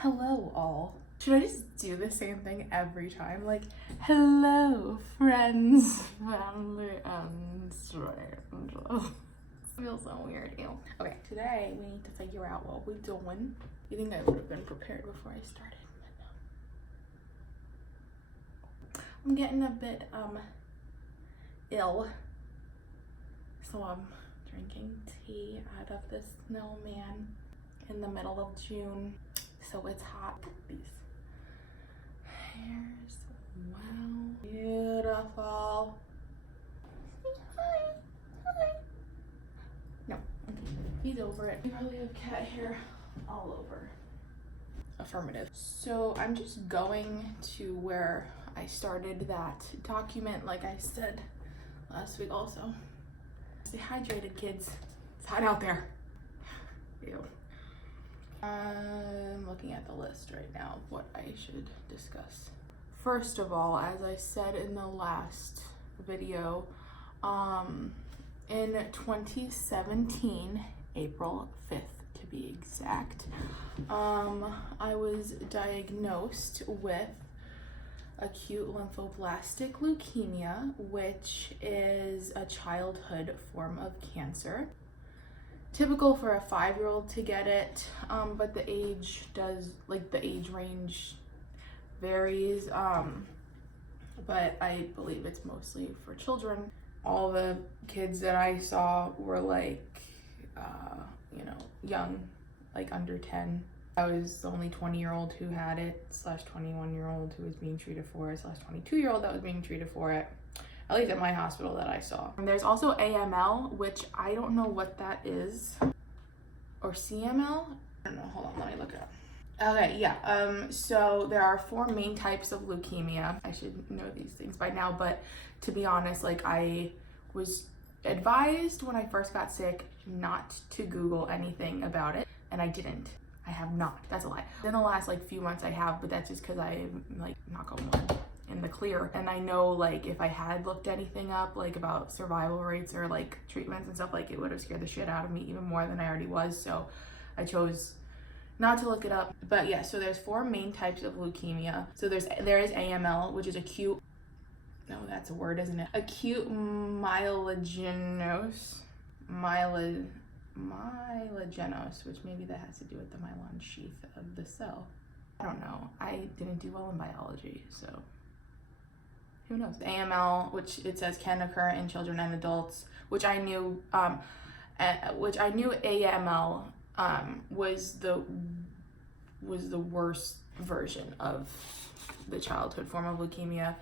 Hello all. Should I just do the same thing every time? Like, hello friends, family, and strangers. Feels so weird, ew. Okay, today we need to figure out what we're doing. You think I would have been prepared before I started, but no. I'm getting a bit, ill. So I'm drinking tea out of this snowman in the middle of June. So it's hot. These hairs, wow, beautiful. Hi, hi. No, okay. He's over it. You probably have cat hair all over. Affirmative. So I'm just going to where I started that document, like I said last week also. Stay hydrated, kids. It's hot out there. Ew. I'm looking at the list right now of what I should discuss. First of all, as I said in the last video, in 2017, April 5th to be exact, I was diagnosed with acute lymphoblastic leukemia, which is a childhood form of cancer. Typical for a 5-year-old to get it, but the age range varies, but I believe it's mostly for children. All the kids that I saw were like, young, like under 10. I was the only 20-year-old who had it, / 21-year-old who was being treated for it, / 22-year-old that was being treated for it. At least at my hospital that I saw. And there's also AML, which I don't know what that is. Or CML? I don't know, hold on, let me look it up. Okay, yeah, so there are 4 main types of leukemia. I should know these things by now, but to be honest, like I was advised when I first got sick not to Google anything about it, and I didn't. I have not, that's a lie. In the last few months I have, but that's just because I'm knock on wood, in the clear. And I know if I had looked anything up about survival rates or treatments and stuff, it would have scared the shit out of me even more than I already was. So I chose not to look it up. But yeah, so there's 4 main types of leukemia. So there is AML, which is acute, no, that's a word, isn't it? Acute myelogenous, which maybe that has to do with the myelin sheath of the cell. I don't know. I didn't do well in biology, so who knows? AML, which it says can occur in children and adults, which I knew AML was the worst version of the childhood form of leukemia.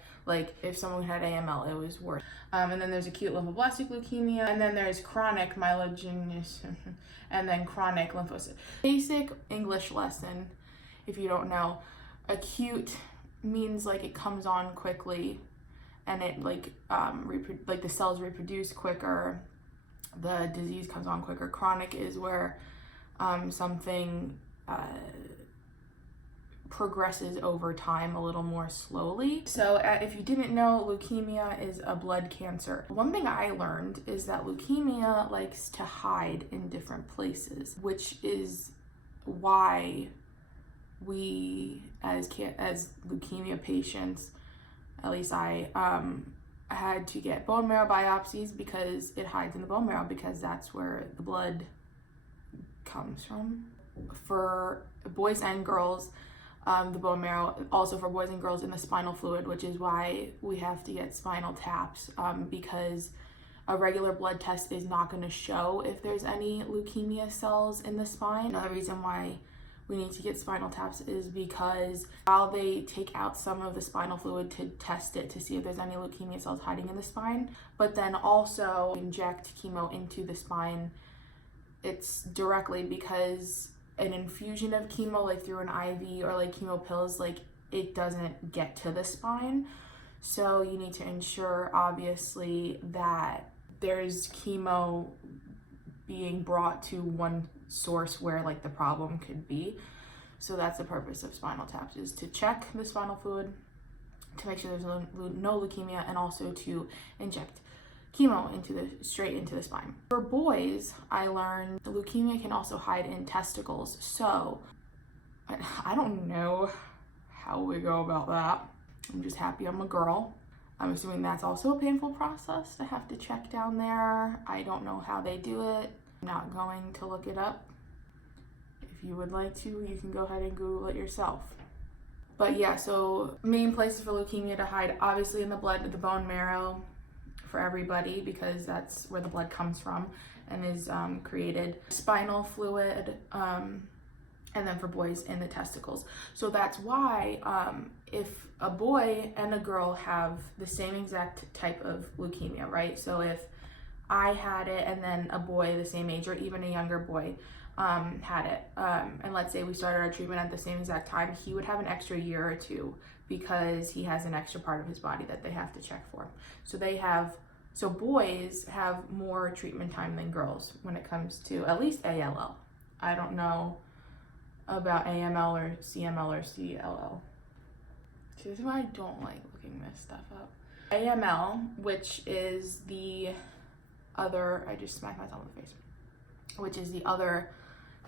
If someone had AML, it was worse. And then there's acute lymphoblastic leukemia, and then there's chronic myelogenous, and then chronic lymphocytic. Basic English lesson, if you don't know, acute means it comes on quickly, and it the cells reproduce quicker, the disease comes on quicker. Chronic is where something progresses over time a little more slowly. So if you didn't know, leukemia is a blood cancer. One thing I learned is that leukemia likes to hide in different places, which is why we as leukemia patients, at least I had to get bone marrow biopsies because it hides in the bone marrow, because that's where the blood comes from. For boys and girls, the bone marrow, also for boys and girls in the spinal fluid, which is why we have to get spinal taps, because a regular blood test is not going to show if there's any leukemia cells in the spine. Another reason why we need to get spinal taps is because while they take out some of the spinal fluid to test it to see if there's any leukemia cells hiding in the spine, but then also inject chemo into the spine, it's directly because an infusion of chemo through an IV or chemo pills, it doesn't get to the spine. So you need to ensure obviously that there's chemo being brought to one source where the problem could be. So that's the purpose of spinal taps, is to check the spinal fluid to make sure there's no leukemia, and also to inject chemo straight into the spine. For boys, I learned leukemia can also hide in testicles. So I don't know how we go about that. I'm just happy I'm a girl. I'm assuming that's also a painful process to have to check down there. I don't know how they do it. I'm not going to look it up. If you would like to, you can go ahead and Google it yourself. But yeah, so main places for leukemia to hide, obviously in the blood, the bone marrow for everybody, because that's where the blood comes from and is created. Spinal fluid, and then for boys in the testicles. So that's why if a boy and a girl have the same exact type of leukemia, right? So if I had it and then a boy the same age or even a younger boy had it, and let's say we started our treatment at the same exact time, he would have an extra year or two because he has an extra part of his body that they have to check for. So boys have more treatment time than girls when it comes to at least ALL. I don't know about AML or CML or CLL. See, this is why I don't like looking this stuff up. AML, which is the other, I just smacked myself in the face, which is the other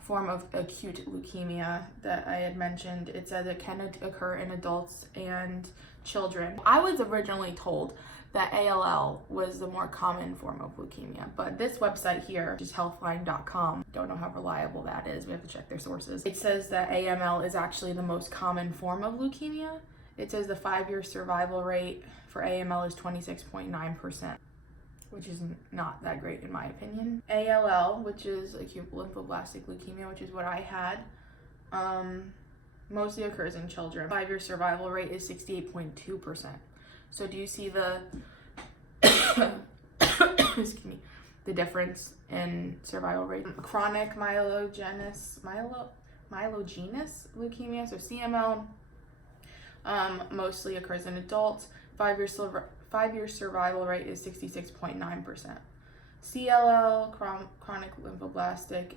form of acute leukemia that I had mentioned. It says it can occur in adults and children. I was originally told that ALL was the more common form of leukemia, but this website here, which is healthline.com, don't know how reliable that is. We have to check their sources. It says that AML is actually the most common form of leukemia. It says the 5-year survival rate for AML is 26.9%, which is not that great in my opinion. ALL, which is acute lymphoblastic leukemia, which is what I had, mostly occurs in children. 5-year survival rate is 68.2%. So do you see the excuse me, the difference in survival rate? Chronic myelogenous leukemia, so CML, mostly occurs in adults. 5-year survival rate is 66.9%. CLL, chronic lymphoblastic,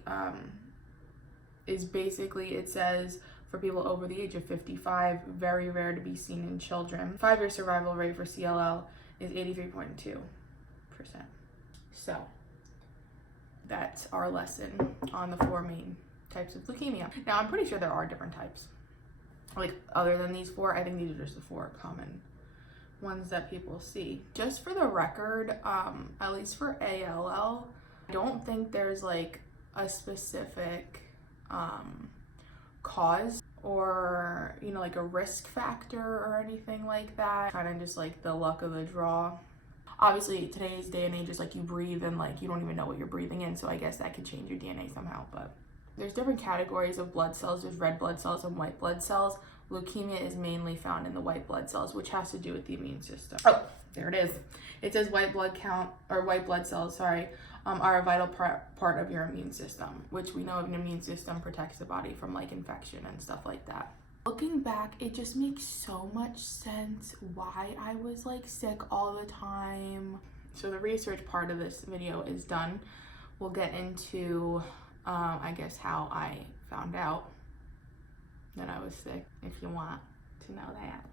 is basically, it says, for people over the age of 55, very rare to be seen in children. 5-year survival rate for CLL is 83.2%. So that's our lesson on the 4 main types of leukemia. Now, I'm pretty sure there are different types. Like, other than these 4, I think these are just the 4 common ones that people see. Just for the record, at least for ALL, I don't think there's like a specific cause or, you know, like a risk factor or anything like that. Kind of just like the luck of the draw. Obviously, today's day and age is like you breathe and like you don't even know what you're breathing in, so I guess that could change your DNA somehow. But there's different categories of blood cells. There's red blood cells and white blood cells. Leukemia is mainly found in the white blood cells, which has to do with the immune system. Oh, there it is. It says white blood cells, are a vital part of your immune system, which we know an immune system protects the body from like infection and stuff like that. Looking back, it just makes so much sense why I was like sick all the time. So the research part of this video is done. We'll get into, I guess, how I found out that I was sick, if you want to know that.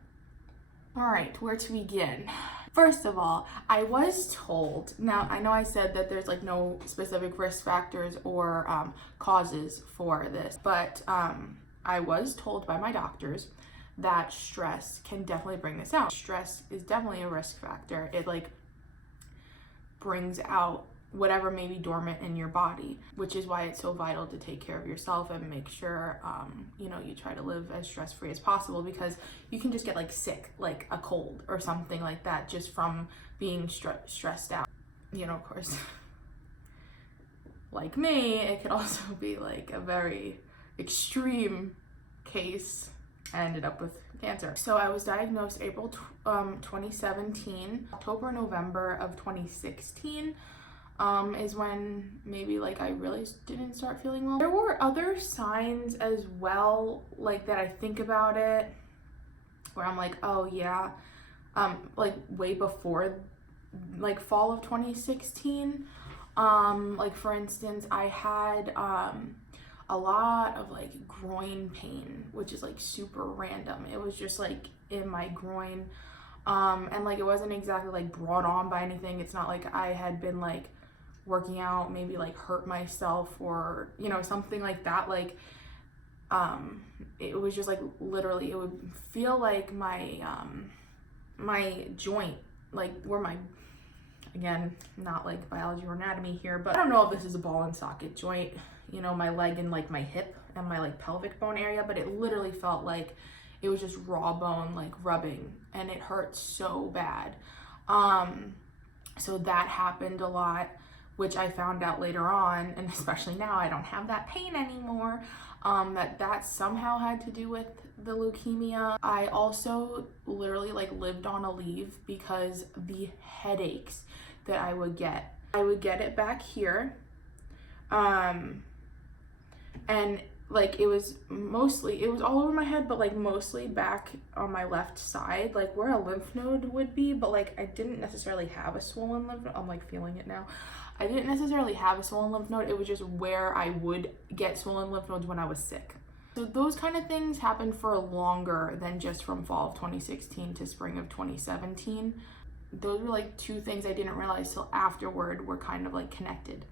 All right, where to begin? First of all, I was told, now I know I said that there's like no specific risk factors or causes for this, but I was told by my doctors that stress can definitely bring this out. Stress is definitely a risk factor. It like brings out whatever may be dormant in your body, which is why it's so vital to take care of yourself and make sure, you know, you try to live as stress-free as possible, because you can just get like sick, like a cold or something like that, just from being stressed out. You know, of course, like me, it could also be like a very extreme case. I ended up with cancer. So I was diagnosed April 2017. October, November of 2016 is when maybe like I really didn't start feeling well. There were other signs as well, like that I think about it, where I'm like, oh yeah, like way before like fall of 2016. Like for instance, I had a lot of like groin pain, which is like super random. It was just like in my groin, and like it wasn't exactly like brought on by anything. It's not like I had been like working out, maybe like hurt myself or, you know, something like that. Like It was just like literally, it would feel like my my joint, like where my, again, not like biology or anatomy here, but I don't know if this is a ball and socket joint, you know, my leg and like my hip and my like pelvic bone area, but it literally felt like it was just raw bone like rubbing, and it hurt so bad. So that happened a lot, which I found out later on, and especially now I don't have that pain anymore, that somehow had to do with the leukemia. I also literally like lived on a leave because the headaches that I would get it back here, and like it was all over my head, but like mostly back on my left side, like where a lymph node would be, but like I didn't necessarily have a swollen lymph node. I'm like feeling it now. I didn't necessarily have a swollen lymph node. It was just where I would get swollen lymph nodes when I was sick. So those kind of things happened for longer than just from fall of 2016 to spring of 2017. Those were like two things I didn't realize till afterward were kind of like connected.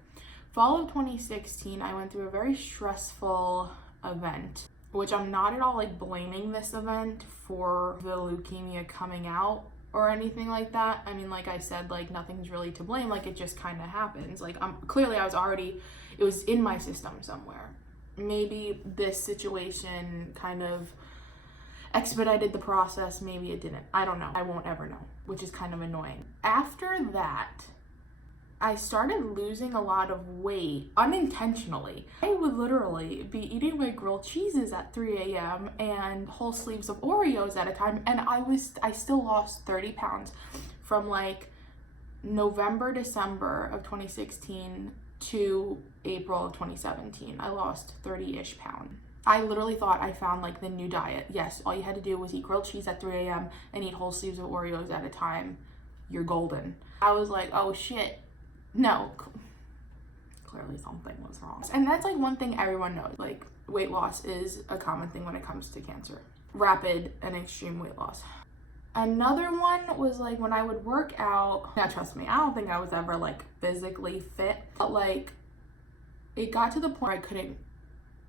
Fall of 2016, I went through a very stressful event, which I'm not at all like blaming this event for the leukemia coming out or anything like that. I mean, like I said, like nothing's really to blame, like it just kind of happens. Like clearly it was in my system somewhere. Maybe this situation kind of expedited the process, maybe it didn't. I don't know. I won't ever know, which is kind of annoying. After that, I started losing a lot of weight unintentionally. I would literally be eating my grilled cheeses at 3 a.m. and whole sleeves of Oreos at a time, and I still lost 30 pounds from like November, December of 2016 to April of 2017. I lost 30-ish pounds. I literally thought I found like the new diet. Yes, all you had to do was eat grilled cheese at 3 a.m. and eat whole sleeves of Oreos at a time. You're golden. I was like, oh shit. No, clearly something was wrong. And that's like one thing everyone knows. Like weight loss is a common thing when it comes to cancer. Rapid and extreme weight loss. Another one was like when I would work out. Now trust me, I don't think I was ever like physically fit, but like it got to the point where I couldn't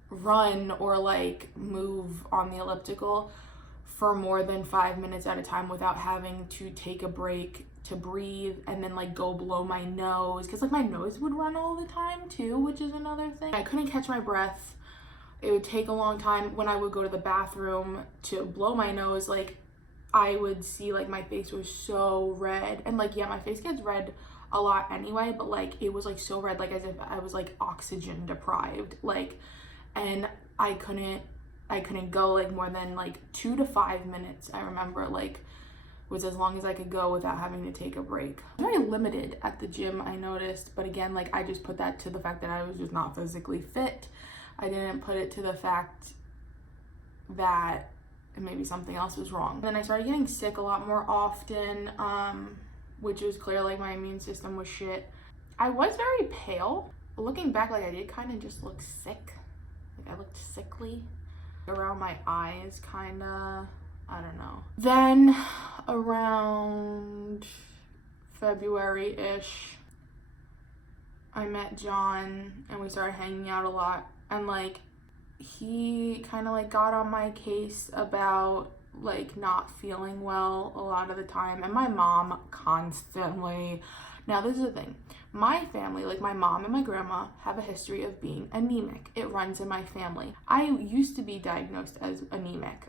run or like move on the elliptical for more than 5 minutes at a time without having to take a break to breathe and then like go blow my nose, because like my nose would run all the time too, which is another thing. I couldn't catch my breath. It would take a long time when I would go to the bathroom to blow my nose. Like I would see like my face was so red, and like yeah, my face gets red a lot anyway, but like it was like so red, like as if I was like oxygen deprived, like, and I couldn't go like more than like 2 to 5 minutes. I remember like was as long as I could go without having to take a break. Very limited at the gym, I noticed, but again, like I just put that to the fact that I was just not physically fit. I didn't put it to the fact that maybe something else was wrong. Then I started getting sick a lot more often, which was clear like my immune system was shit. I was very pale. Looking back, like I did kind of just look sick. Like I looked sickly around my eyes, kind of. I don't know. Then around February-ish, I met John and we started hanging out a lot, and like he kind of like got on my case about like not feeling well a lot of the time, and my mom constantly. Now this is the thing, my family, like my mom and my grandma, have a history of being anemic. It runs in my family. I used to be diagnosed as anemic,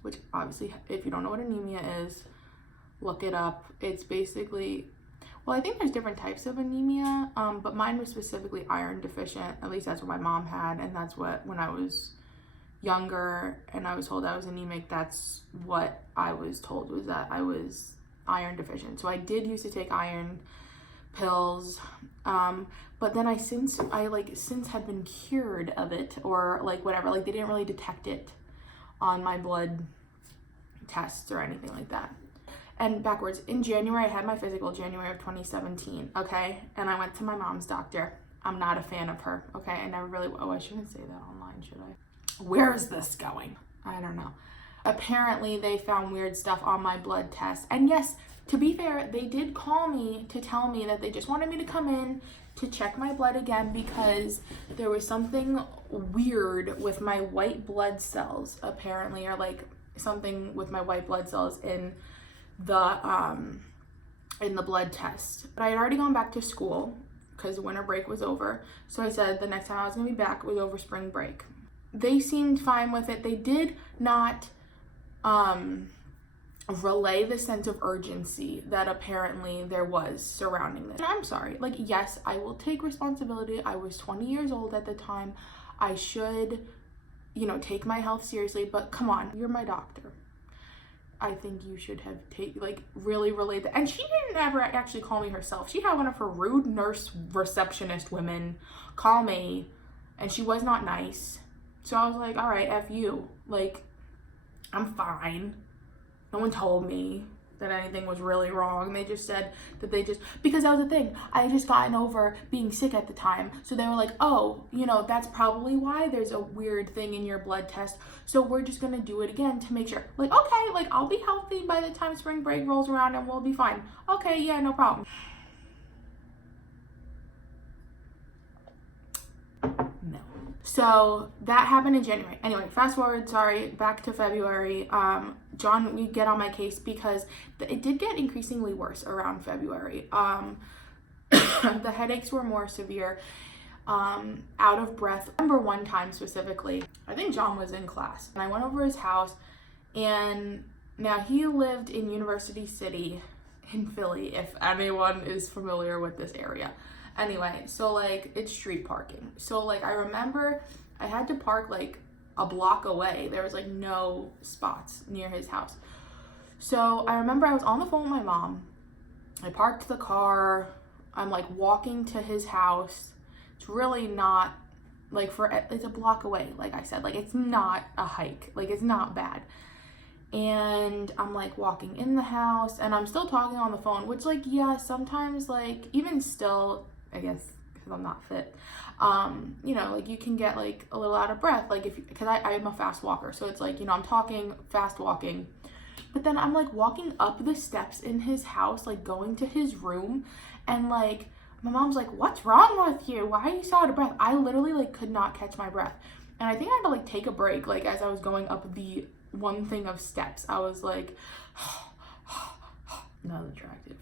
which obviously, if you don't know what anemia is, look it up. It's basically, well, I think there's different types of anemia, but mine was specifically iron deficient. At least that's what my mom had, and that's what, when I was younger and I was told I was anemic, that's what I was told, was that I was iron deficient. So I did used to take iron pills, but then I since had been cured of it, or like whatever, like they didn't really detect it on my blood tests or anything like that. And backwards, in January, I had my physical, January of 2017, okay? And I went to my mom's doctor. I'm not a fan of her, okay? I never really, oh, I shouldn't say that online, should I? Where is this going? I don't know. Apparently, they found weird stuff on my blood test. And yes, to be fair, they did call me to tell me that they just wanted me to come in to check my blood again because there was something weird with my white blood cells, apparently, or like something with my white blood cells in the blood test. But I had already gone back to school because winter break was over. So I said the next time I was gonna be back was over spring break. They seemed fine with it. They did not relay the sense of urgency that apparently there was surrounding this. And I'm sorry, like, yes, I will take responsibility. I was 20 years old at the time. I should, take my health seriously, but come on, you're my doctor. I think you should have really relayed that. And she didn't ever actually call me herself. She had one of her rude nurse receptionist women call me, and she was not nice. So I was like, all right, F you. Like, I'm fine. No one told me that anything was really wrong. They just said that because that was the thing. I had just gotten over being sick at the time. So they were like, oh, that's probably why there's a weird thing in your blood test. So we're just going to do it again to make sure. Like, okay, like I'll be healthy by the time spring break rolls around and we'll be fine. Okay, yeah, no problem. No. So that happened in January. Anyway, fast forward, back to February. John, we get on my case because it did get increasingly worse around February. The headaches were more severe, out of breath. I remember one time specifically, I think John was in class, and I went over his house, and now he lived in University City in Philly, if anyone is familiar with this area. Anyway, so like it's street parking. So like I remember I had to park like a block away. There was like no spots near his house. So I remember I was on the phone with my mom. I parked the car. I'm like walking to his house. It's really not it's a block away. Like I said, like it's not a hike. Like it's not bad. And I'm like walking in the house and I'm still talking on the phone, which like, yeah, sometimes like even still, I guess because I'm not fit, like you can get like a little out of breath, like because I'm a fast walker, so it's like, I'm talking, fast walking, but then I'm like walking up the steps in his house, like going to his room, and like my mom's like, what's wrong with you? Why are you so out of breath? I literally like could not catch my breath, and I think I had to like take a break, like as I was going up the one thing of steps. I was like, not attractive.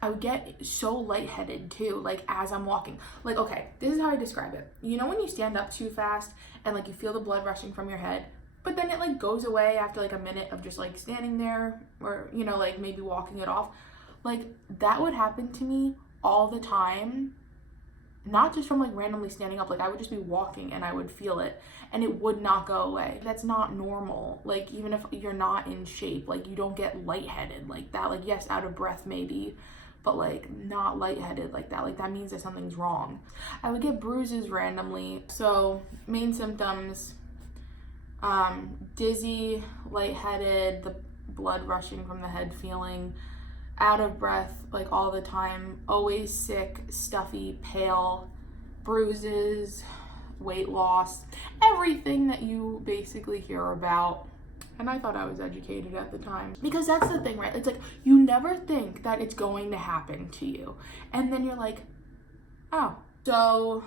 I would get so lightheaded too, like as I'm walking. Like, okay, this is how I describe it. When you stand up too fast and like you feel the blood rushing from your head, but then it like goes away after like a minute of just like standing there or, like maybe walking it off. Like that would happen to me all the time. Not just from like randomly standing up, like I would just be walking and I would feel it and it would not go away. That's not normal. Like even if you're not in shape, like you don't get lightheaded like that. Like yes, out of breath maybe, but like not lightheaded like that. Like that means that something's wrong. I would get bruises randomly. So main symptoms, dizzy, lightheaded, the blood rushing from the head feeling, out of breath like all the time, always sick, stuffy, pale, bruises, weight loss, everything that you basically hear about. And I thought I was educated at the time. Because that's the thing, right? It's like you never think that it's going to happen to you. And then you're like, oh. So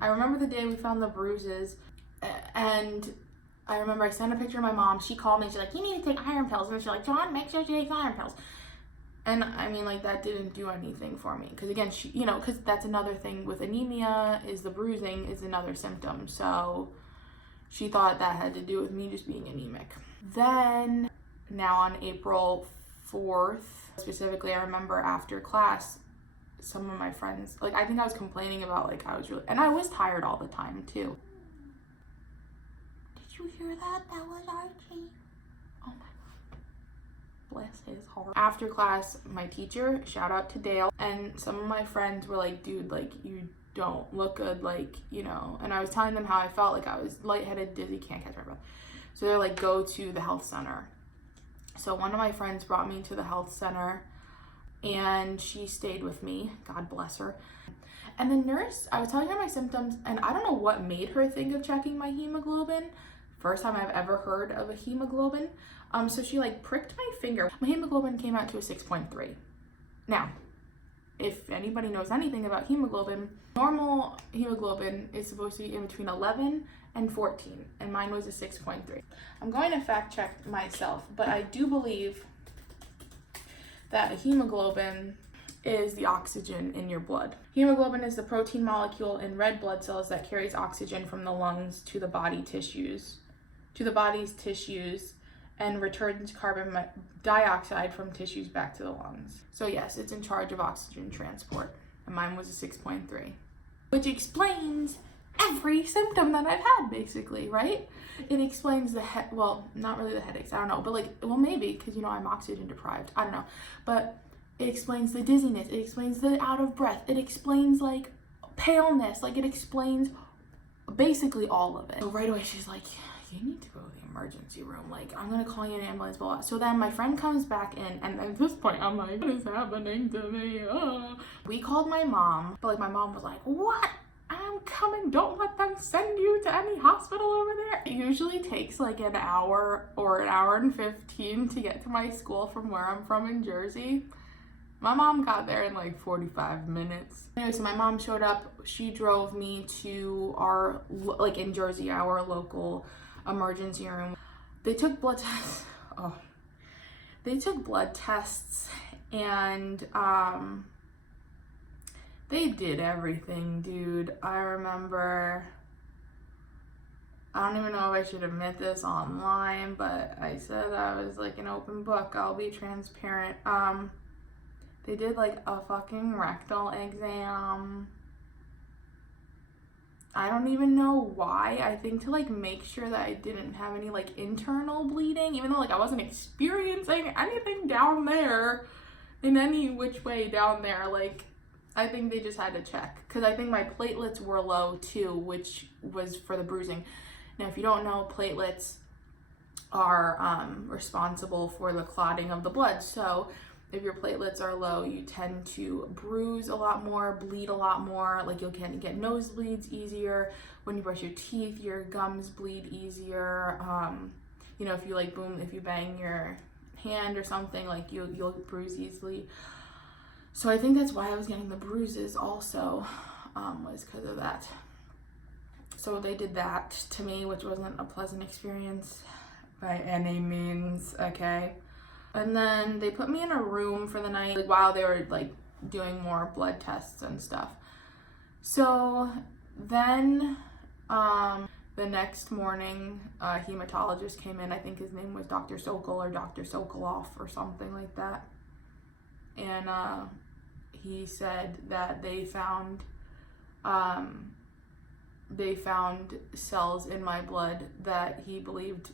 I remember the day we found the bruises, and I remember I sent a picture to my mom. She called me and she's like, you need to take iron pills. And she's like, John, make sure she takes iron pills. And I mean, like, that didn't do anything for me. Because again, she, because that's another thing with anemia, is the bruising is another symptom. So she thought that had to do with me just being anemic. Then, now on April 4th, specifically, I remember after class, some of my friends, like, I think I was complaining about, like, and I was tired all the time, too. Did you hear that? That was Archie. Oh my God. Bless his heart. After class, my teacher, shout out to Dale, and some of my friends were like, dude, like, you don't look good, like, and I was telling them how I felt, like, I was lightheaded, dizzy, can't catch my breath. So they're like, go to the health center. So one of my friends brought me to the health center, and she stayed with me, God bless her. And the nurse, I was telling her my symptoms, and I don't know what made her think of checking my hemoglobin. First time I've ever heard of a hemoglobin. So she like pricked my finger. My hemoglobin came out to a 6.3. Now, if anybody knows anything about hemoglobin, normal hemoglobin is supposed to be in between 11 and 14, and mine was a 6.3. I'm going to fact check myself, but I do believe that hemoglobin is the oxygen in your blood. Hemoglobin is the protein molecule in red blood cells that carries oxygen from the lungs to the body's tissues, and returns carbon dioxide from tissues back to the lungs. So yes, it's in charge of oxygen transport, and mine was a 6.3, which explains every symptom that I've had, basically, right? It explains the well, not really the headaches, I don't know, but like, well, maybe, because, you know, I'm oxygen deprived, I don't know, but it explains the dizziness, it explains the out of breath, it explains, like, paleness, like, it explains basically all of it. So right away, she's like, you need to go to the emergency room, like, I'm gonna call you an ambulance, blah, blah. So then my friend comes back in, and at this point, I'm like, what is happening to me? We called my mom, but like, my mom was like, what? I'm coming, don't let them send you to any hospital over there. It usually takes like an hour or an hour and 15 to get to my school from where I'm from in Jersey. My mom got there in like 45 minutes. Anyway, so my mom showed up. She drove me to our, like in Jersey, our local emergency room. They took blood tests. Oh, they took blood tests, and they did everything, dude. I remember, I don't even know if I should admit this online, but I said I was like an open book. I'll be transparent. They did like a fucking rectal exam. I don't even know why. I think to like make sure that I didn't have any like internal bleeding, even though like I wasn't experiencing anything down there in any which way down there. Like, I think they just had to check, because I think my platelets were low too, which was for the bruising. Now, if you don't know, platelets are responsible for the clotting of the blood. So if your platelets are low, you tend to bruise a lot more, bleed a lot more. Like, you'll get nosebleeds easier. When you brush your teeth, your gums bleed easier. You know, if you like if you bang your hand or something, like you'll bruise easily. So I think that's why I was getting the bruises also, was because of that. So they did that to me, which wasn't a pleasant experience by any means, okay? And then they put me in a room for the night, like, while they were like doing more blood tests and stuff. So then the next morning, a hematologist came in. I think his name was Dr. Sokol or Dr. Sokolov or something like that. And he said that they found cells in my blood that he believed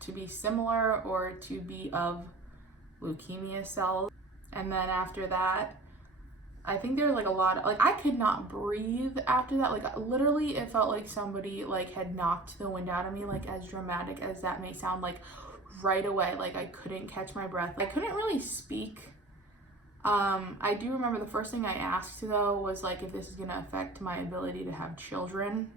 to be similar or to be of leukemia cells. And then after that, I think there were like a lot of, like, I could not breathe after that. Like, literally it felt like somebody like had knocked the wind out of me, like, as dramatic as that may sound. Like, right away, like, I couldn't catch my breath. I couldn't really speak. I do remember the first thing I asked though was like if this is gonna affect my ability to have children,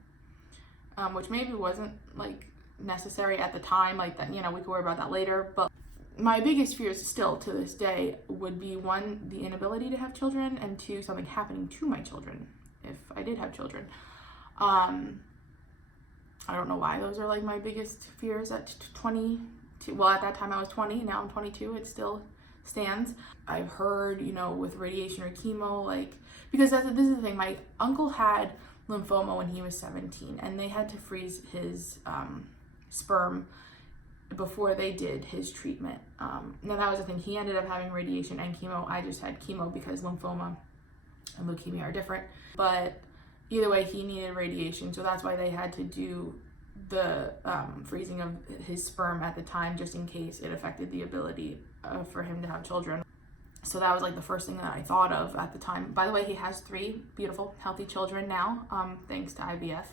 which maybe wasn't like necessary at the time, like that, you know, we could worry about that later. But my biggest fears still to this day would be, one, the inability to have children, and two, something happening to my children if I did have children. I don't know why those are like my biggest fears at 22. Well, at that time I was 20, now I'm 22. It still stands. I've heard, you know, with radiation or chemo, like, because this is the thing, my uncle had lymphoma when he was 17, and they had to freeze his sperm before they did his treatment. Now that was the thing, he ended up having radiation and chemo. I just had chemo because lymphoma and leukemia are different, but either way, he needed radiation, so that's why they had to do the freezing of his sperm at the time, just in case it affected the ability for him to have children. So that was like the first thing that I thought of at the time. By the way, he has 3 beautiful, healthy children now, thanks to IVF.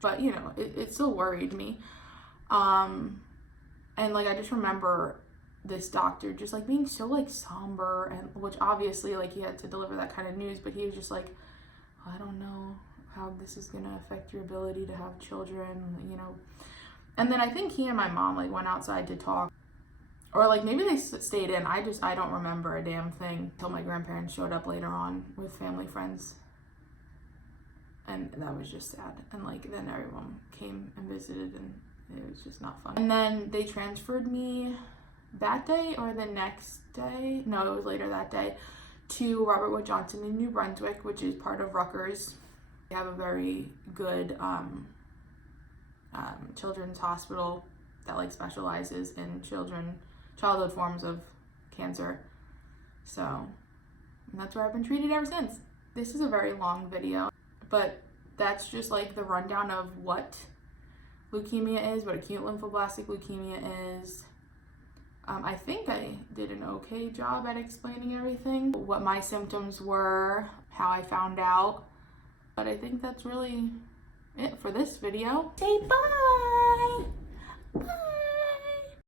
But, you know, it still worried me. And like, I just remember this doctor just like being so like somber, and which obviously like he had to deliver that kind of news, but he was just like, I don't know how this is gonna affect your ability to have children, you know. And then I think he and my mom like went outside to talk, Or like maybe they stayed in. I don't remember a damn thing until my grandparents showed up later on with family friends. And that was just sad. And like then everyone came and visited and it was just not fun. And then they transferred me that day or the next day. No, it was later that day to Robert Wood Johnson in New Brunswick, which is part of Rutgers. They have a very good children's hospital that like specializes in childhood forms of cancer. So, and that's where I've been treated ever since. This is a very long video, but that's just like the rundown of what leukemia is, what acute lymphoblastic leukemia is. I think I did an okay job at explaining everything, what my symptoms were, how I found out. But I think that's really it for this video. Say bye! Bye!